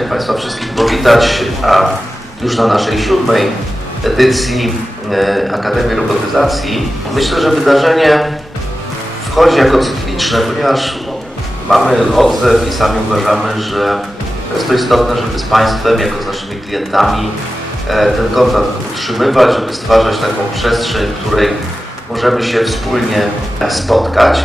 Państwa wszystkich powitać, a już na naszej siódmej edycji e, Akademii Robotyzacji. Myślę, że wydarzenie wchodzi jako cykliczne, ponieważ mamy odzew i sami uważamy, że jest to istotne, żeby z Państwem, jako z naszymi klientami e, ten kontakt utrzymywać, żeby stwarzać taką przestrzeń, w której możemy się wspólnie spotkać.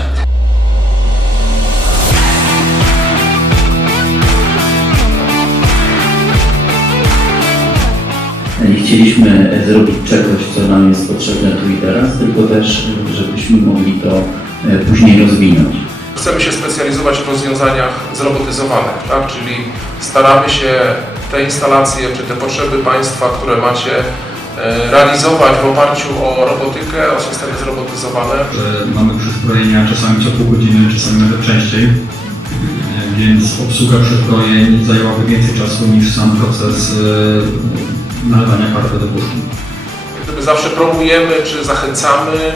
Chcieliśmy zrobić czegoś, co nam jest potrzebne tu i teraz, tylko też, żebyśmy mogli to e, później rozwinąć. Chcemy się specjalizować w rozwiązaniach zrobotyzowanych, tak? czyli staramy się te instalacje czy te potrzeby Państwa, które macie, e, realizować w oparciu o robotykę, o systemy zrobotyzowane. że mamy przezbrojenia czasami co pół godziny, czasami nawet częściej, E, więc obsługa przezbrojeń zajęłaby więcej czasu niż sam proces nalewania farby do puszki. Gdyby zawsze promujemy czy zachęcamy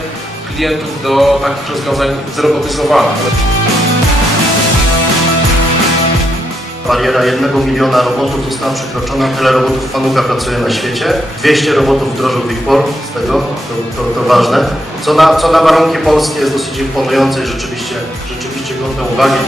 klientów do takich rozwiązań zrobotyzowanych. Bariera 1 miliona robotów została przekroczona. Tyle robotów Fanuka pracuje na świecie. 200 robotów wdrożył Wipor z tego, to, to, to ważne. Co na, co na warunki polskie jest dosyć imponujące i rzeczywiście, rzeczywiście godne uwagi.